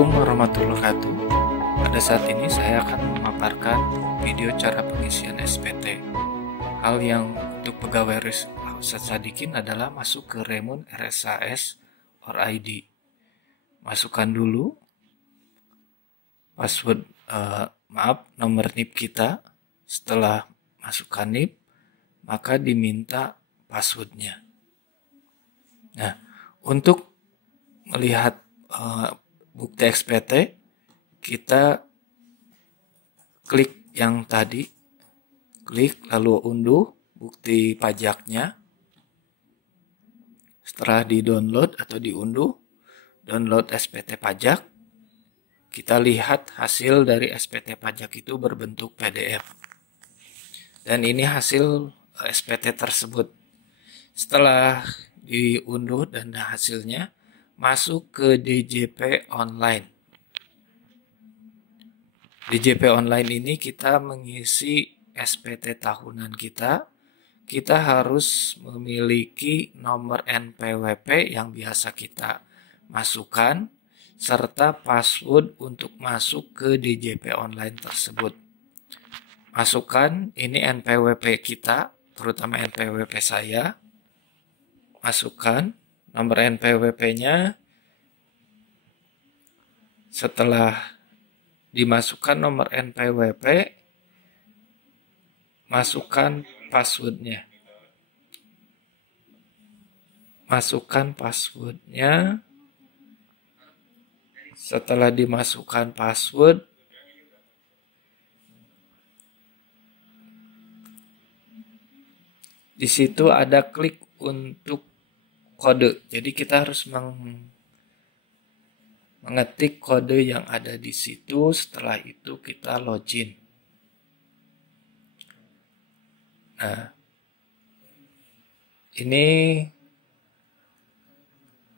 Assalamualaikum warahmatullahi wabarakatuh. Pada saat ini saya akan memaparkan video cara pengisian SPT. Hal yang untuk pegawai Ustadz Sadikin adalah masuk ke Remun RSAS or ID. Masukkan dulu password, nomor NIP kita. Setelah masukkan NIP, maka diminta passwordnya. Nah, untuk melihat bukti SPT, kita klik yang tadi, klik lalu unduh bukti pajaknya. Setelah di-download atau diunduh, download SPT pajak, kita lihat hasil dari SPT pajak itu berbentuk PDF. Dan ini hasil SPT tersebut. Setelah diunduh dan hasilnya, masuk ke DJP online. DJP online ini kita mengisi SPT tahunan kita. Kita harus memiliki nomor NPWP yang biasa kita masukkan, serta password untuk masuk ke DJP online tersebut. Masukkan ini NPWP kita, terutama NPWP saya. Masukkan nomor NPWP-nya. Setelah dimasukkan nomor NPWP, masukkan passwordnya. Masukkan passwordnya. Setelah dimasukkan password, di situ ada klik untuk kode. Jadi kita harus mengetik kode yang ada di situ. Setelah itu kita login. Nah, ini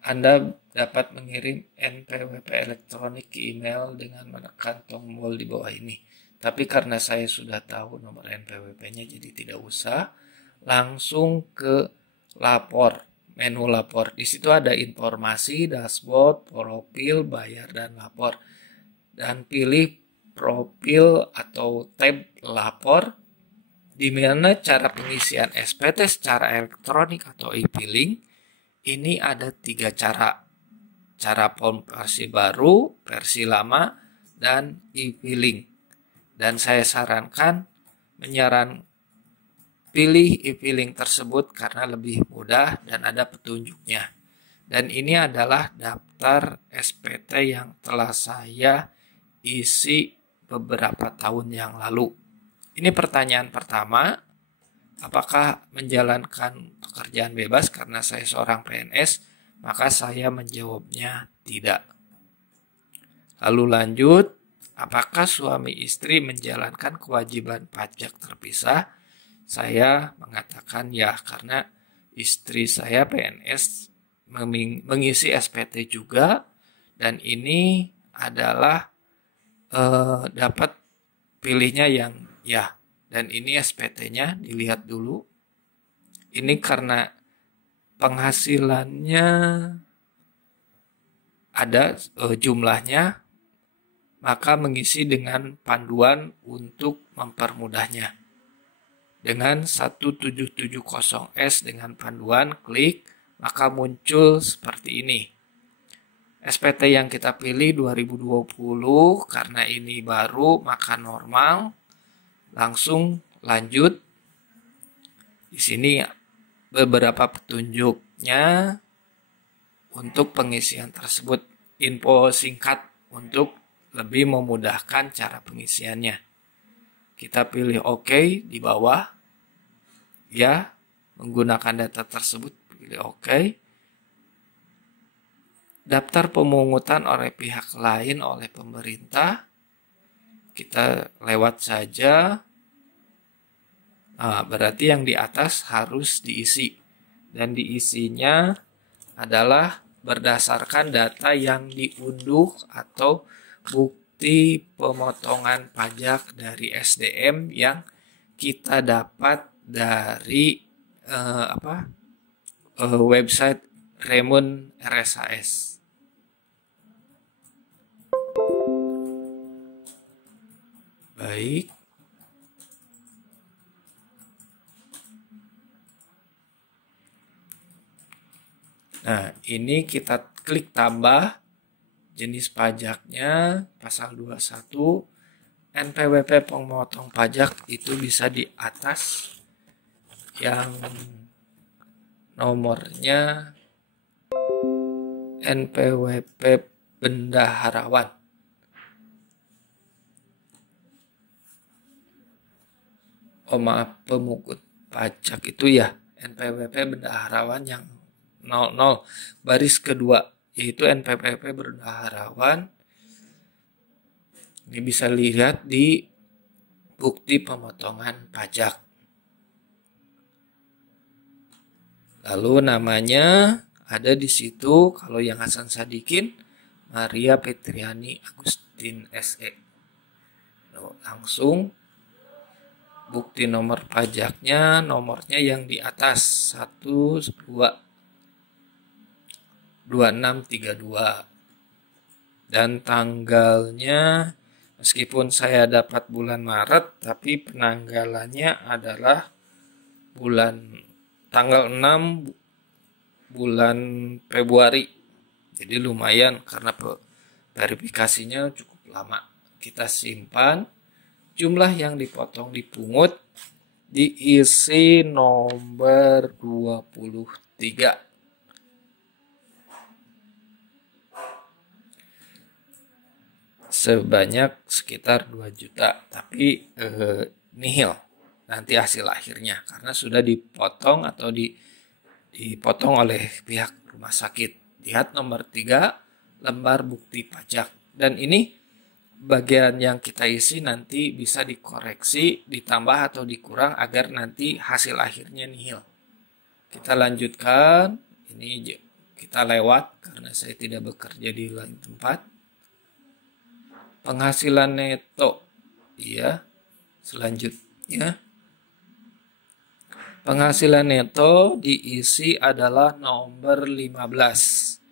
Anda dapat mengirim NPWP elektronik ke email dengan menekan tombol di bawah ini. Tapi karena saya sudah tahu nomor NPWP-nya, jadi tidak usah. Langsung ke lapor. Menu lapor. Di situ ada informasi, dashboard, profil, bayar, dan lapor. Dan pilih profil atau tab lapor, di mana cara pengisian SPT secara elektronik atau e-filing. Ini ada 3 cara. Cara form versi baru, versi lama, dan e-filing. Dan saya sarankan pilih e-filing tersebut karena lebih mudah dan ada petunjuknya. Dan ini adalah daftar SPT yang telah saya isi beberapa tahun yang lalu. Ini pertanyaan pertama, apakah menjalankan pekerjaan bebas karena saya seorang PNS? Maka saya menjawabnya tidak. Lalu lanjut, apakah suami istri menjalankan kewajiban pajak terpisah? Saya mengatakan ya, karena istri saya PNS mengisi SPT juga, dan ini adalah dapat pilihnya yang ya. Dan ini SPT-nya dilihat dulu. Ini karena penghasilannya ada jumlahnya, maka mengisi dengan panduan untuk mempermudahnya. Dengan 1770S dengan panduan, klik, maka muncul seperti ini. SPT yang kita pilih 2020, karena ini baru maka normal. Langsung lanjut. Di sini beberapa petunjuknya untuk pengisian tersebut. Info singkat untuk lebih memudahkan cara pengisiannya. Kita pilih OK di bawah. Ya, menggunakan data tersebut, pilih OK. Daftar pemungutan oleh pihak lain oleh pemerintah. Kita lewat saja. Nah, berarti yang di atas harus diisi. Dan diisinya adalah berdasarkan data yang diunduh atau bukti pemotongan pajak dari SDM yang kita dapat dari website Remun RSAS. Baik. Nah, ini kita klik tambah jenis pajaknya pasal 21. NPWP pemotong pajak itu bisa di atas yang nomornya NPWP bendaharawan. Oh maaf, pemungut pajak itu ya NPWP bendaharawan yang 00 baris kedua, yaitu NPWP bendaharawan. Ini bisa lihat di bukti pemotongan pajak. Lalu namanya ada di situ, kalau yang Hasan Sadikin, Maria Petriani Agustin SE. Langsung bukti nomor pajaknya, nomornya yang di atas 122632. Dan tanggalnya, meskipun saya dapat bulan Maret, tapi penanggalannya adalah tanggal 6 bulan Februari. Jadi lumayan karena verifikasinya cukup lama. Kita simpan. Jumlah yang dipotong dipungut diisi nomor 23. Sebanyak sekitar 2 juta, tapi nihil nanti hasil akhirnya karena sudah dipotong atau dipotong oleh pihak rumah sakit. Lihat nomor 3, lembar bukti pajak. Dan ini bagian yang kita isi nanti bisa dikoreksi, ditambah atau dikurang agar nanti hasil akhirnya nihil. Kita lanjutkan. Ini kita lewat karena saya tidak bekerja di lain tempat. Penghasilan neto. Iya. Selanjutnya. Penghasilan neto diisi adalah nomor 15.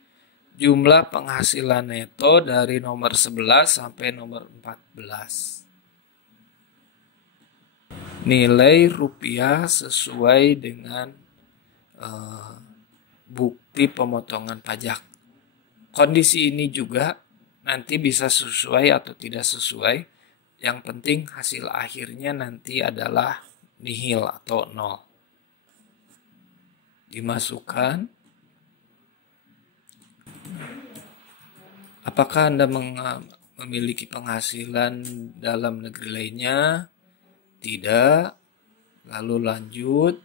Jumlah penghasilan neto dari nomor 11 sampai nomor 14. Nilai rupiah sesuai dengan bukti pemotongan pajak. Kondisi ini juga nanti bisa sesuai atau tidak sesuai. Yang penting hasil akhirnya nanti adalah nihil atau 0. Dimasukkan. Apakah Anda memiliki penghasilan dalam negeri lainnya? Tidak. Lalu lanjut.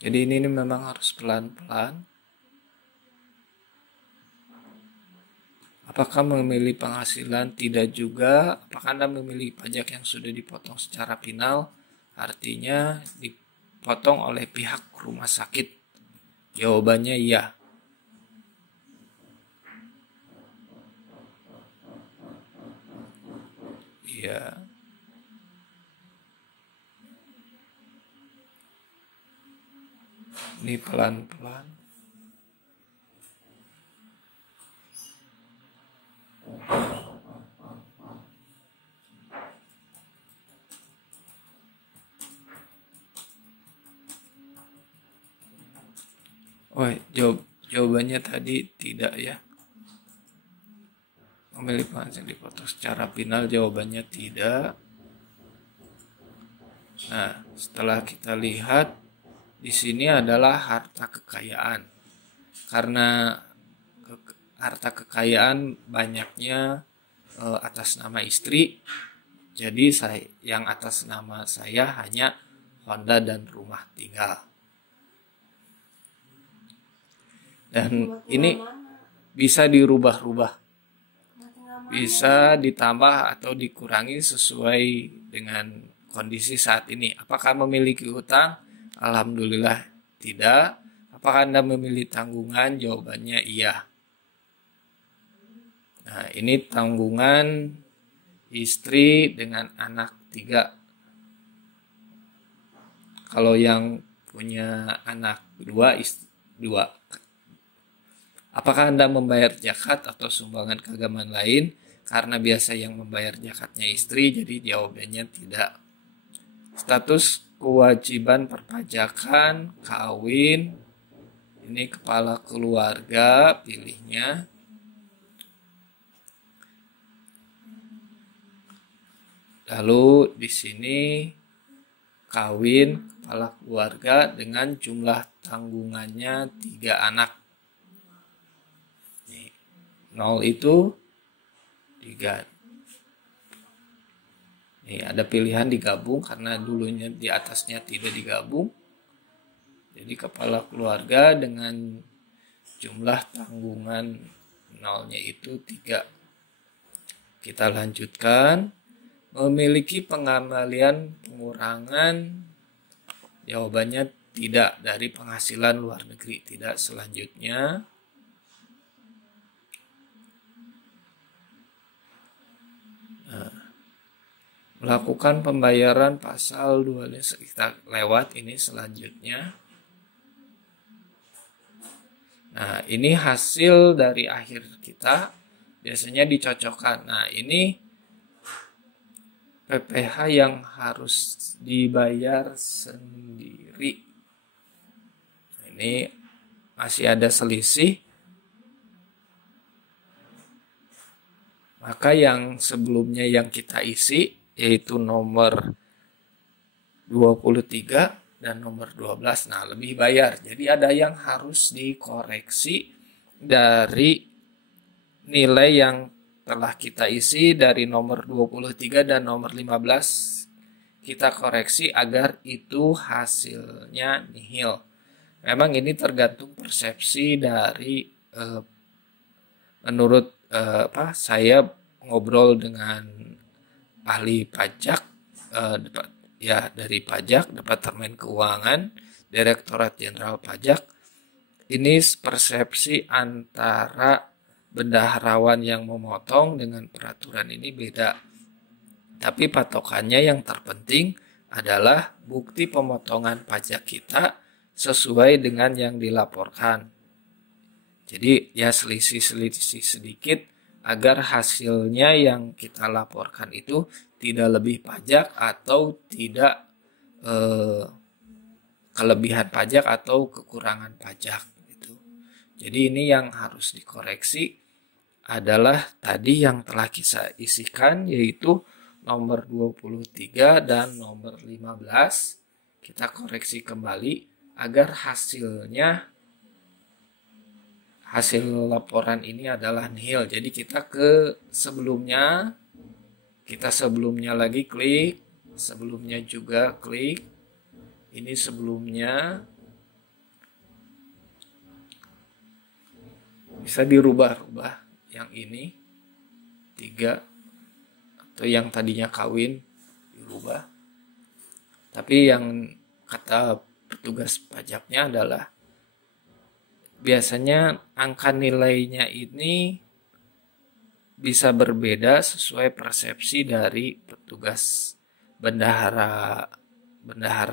Jadi ini memang harus pelan-pelan. Apakah memilih penghasilan? Tidak juga. Apakah Anda memilih pajak yang sudah dipotong secara final? Artinya dipotong oleh pihak rumah sakit. Jawabannya iya. Iya. Ini pelan-pelan. Oh, jawabannya tadi tidak ya. Memilih penghasilan dipotong secara final, jawabannya tidak. Nah, setelah kita lihat di sini adalah harta kekayaan. Karena harta kekayaan banyaknya atas nama istri. Jadi yang atas nama saya hanya Honda dan rumah tinggal. Dan ini bisa dirubah-rubah. Bisa ditambah atau dikurangi sesuai dengan kondisi saat ini. Apakah memiliki hutang? Alhamdulillah tidak. Apakah Anda memiliki tanggungan? Jawabannya iya. Nah, ini tanggungan istri dengan anak 3. Kalau yang punya anak 2, Apakah Anda membayar zakat atau sumbangan keagamaan lain? Karena biasa yang membayar zakatnya istri, jadi jawabannya tidak. Status kewajiban perpajakan, kawin, ini kepala keluarga, pilihnya. Lalu di sini kawin, kepala keluarga dengan jumlah tanggungannya 3 anak. 0 itu 3. Nih, ada pilihan digabung karena dulunya di atasnya tidak digabung. Jadi kepala keluarga dengan jumlah tanggungan nolnya itu 3. Kita lanjutkan. Memiliki pengembalian pengurangan, jawabannya tidak, dari penghasilan luar negeri. Tidak. Selanjutnya, melakukan pembayaran pasal 2, kita lewat ini. Selanjutnya, nah ini hasil dari akhir kita, biasanya dicocokkan. Nah ini PPh yang harus dibayar sendiri. Ini masih ada selisih. Maka yang sebelumnya yang kita isi, yaitu nomor 23 dan nomor 12, nah lebih bayar. Jadi ada yang harus dikoreksi dari nilai yang telah kita isi dari nomor 23 dan nomor 15. Kita koreksi agar itu hasilnya nihil. Memang ini tergantung persepsi dari menurut saya ngobrol dengan ahli pajak, dari pajak, Departemen Keuangan, Direktorat Jenderal Pajak. Ini persepsi antara bendaharawan yang memotong dengan peraturan ini beda. Tapi patokannya yang terpenting adalah bukti pemotongan pajak kita sesuai dengan yang dilaporkan. Jadi ya selisih-selisih sedikit agar hasilnya yang kita laporkan itu tidak lebih pajak atau tidak kelebihan pajak atau kekurangan pajak gitu. Jadi ini yang harus dikoreksi adalah tadi yang telah kita isikan, yaitu nomor 23 dan nomor 15. Kita koreksi kembali agar hasil laporan ini adalah nihil. Jadi kita sebelumnya lagi klik, sebelumnya juga klik, ini sebelumnya bisa dirubah-rubah. Yang ini 3 atau yang tadinya kawin dirubah. Tapi yang kata petugas pajaknya adalah biasanya angka nilainya ini bisa berbeda sesuai persepsi dari petugas bendahara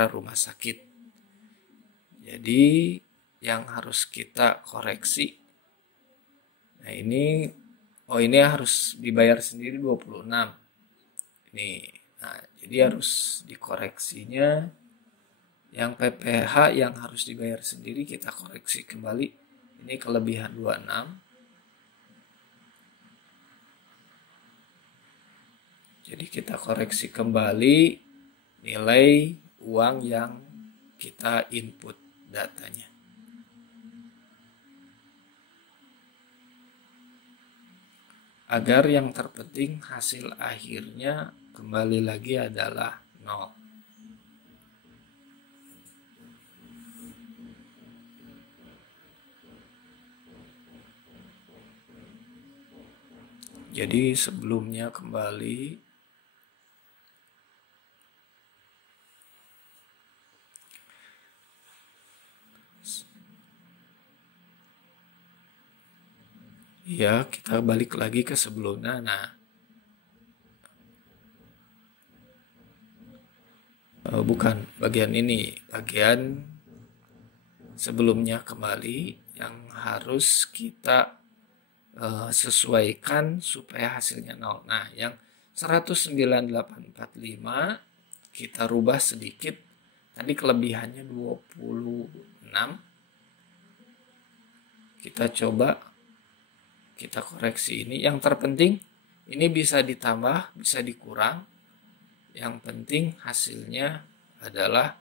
rumah sakit. Jadi yang harus kita koreksi, nah ini harus dibayar sendiri 26. Ini, nah jadi harus dikoreksinya. Yang PPh yang harus dibayar sendiri kita koreksi kembali. Ini kelebihan 26. Jadi kita koreksi kembali nilai uang yang kita input datanya. Agar yang terpenting hasil akhirnya kembali lagi adalah 0. Jadi sebelumnya kembali, ya kita balik lagi ke sebelumnya. Nah, bukan bagian ini, bagian sebelumnya kembali. yang harus kita sesuaikan supaya hasilnya 0. Nah, yang 109.845 kita rubah sedikit. Tadi kelebihannya 26. Kita coba kita koreksi ini. Yang terpenting ini bisa ditambah, bisa dikurang. Yang penting hasilnya adalah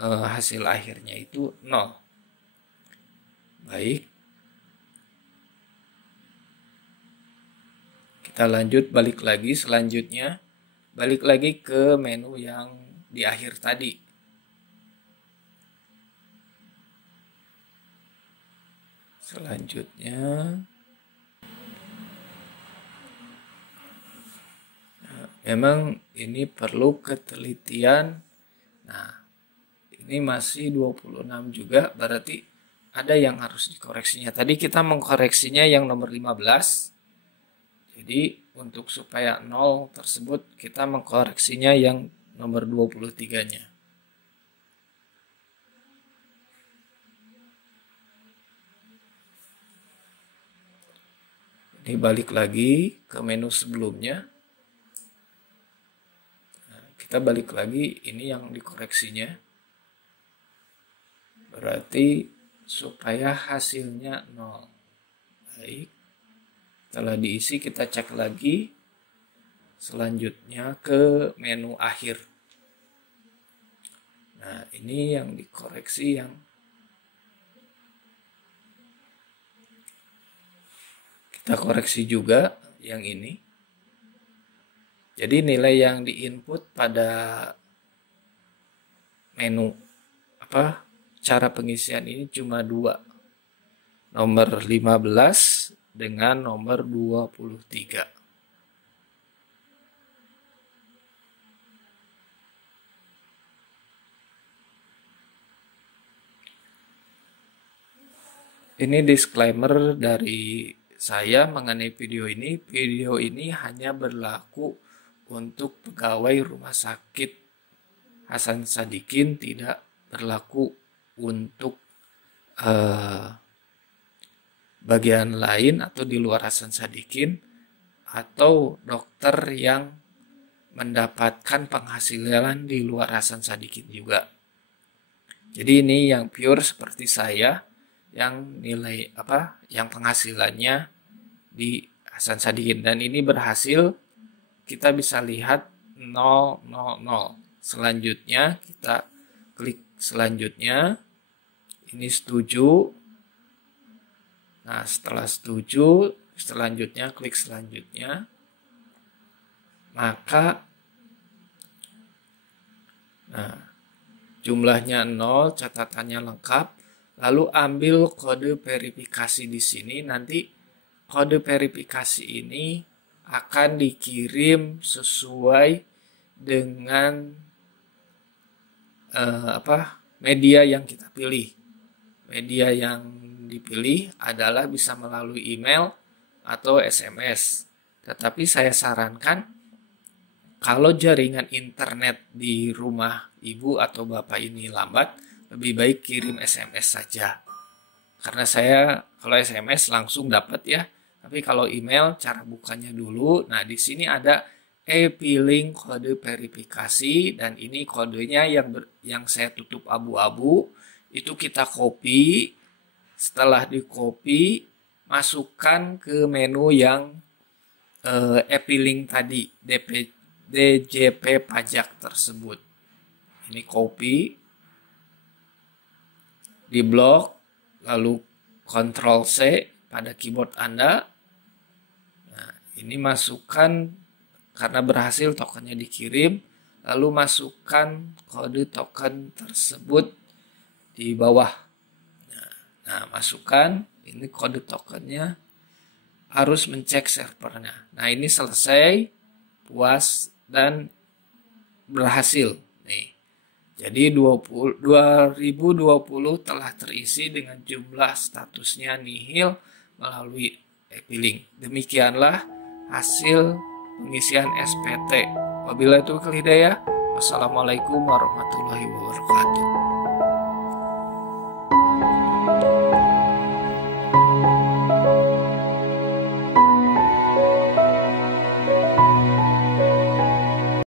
hasil akhirnya itu 0. Baik. Kita lanjut, balik lagi selanjutnya. Balik lagi ke menu yang di akhir tadi. Selanjutnya, memang ini perlu ketelitian. Nah, ini masih 26 juga, berarti ada yang harus dikoreksinya. Tadi kita mengkoreksinya yang nomor 15. Jadi untuk supaya 0 tersebut kita mengkoreksinya yang nomor 23-nya. Ini balik lagi ke menu sebelumnya. Nah, kita balik lagi, ini yang dikoreksinya. Berarti supaya hasilnya 0. Baik. Setelah diisi kita cek lagi. Selanjutnya ke menu akhir. Nah, ini yang dikoreksi yang kita koreksi juga yang ini. Jadi nilai yang diinput pada menu cara pengisian ini cuma 2. Nomor 15 dengan nomor 23. Ini disclaimer dari saya mengenai video ini. Video ini hanya berlaku untuk pegawai rumah sakit Hasan Sadikin, tidak berlaku untuk bagian lain atau di luar Hasan Sadikin atau dokter yang mendapatkan penghasilan di luar Hasan Sadikin juga. Jadi ini yang pure seperti saya yang nilai yang penghasilannya di Hasan Sadikin, dan ini berhasil. Kita bisa lihat 000. Selanjutnya kita klik selanjutnya. Ini setuju. Nah, setelah setuju, selanjutnya klik selanjutnya. Maka jumlahnya 0, catatannya lengkap. Lalu ambil kode verifikasi di sini. Nanti kode verifikasi ini akan dikirim sesuai dengan media yang kita pilih. Media yang dipilih adalah bisa melalui email atau SMS. Tetapi saya sarankan kalau jaringan internet di rumah ibu atau bapak ini lambat, lebih baik kirim SMS saja. Karena saya kalau SMS langsung dapat ya. Tapi kalau email cara bukanya dulu. Nah, di sini ada e-filing kode verifikasi, dan ini kodenya yang saya tutup abu-abu. Itu kita copy. Setelah di copy, masukkan ke menu yang e-filing tadi, DJP pajak tersebut. Ini copy, di blok, lalu Ctrl C pada keyboard Anda. Nah, ini masukkan karena berhasil tokennya dikirim, lalu masukkan kode token tersebut di bawah. Nah, masukkan ini kode tokennya, harus mencek servernya. Nah, ini selesai, puas dan berhasil. Nih. Jadi 2020 telah terisi dengan jumlah statusnya nihil melalui e-filing. Demikianlah hasil pengisian SPT. Wabillahi taufiq wal hidayah. Wassalamualaikum warahmatullahi wabarakatuh.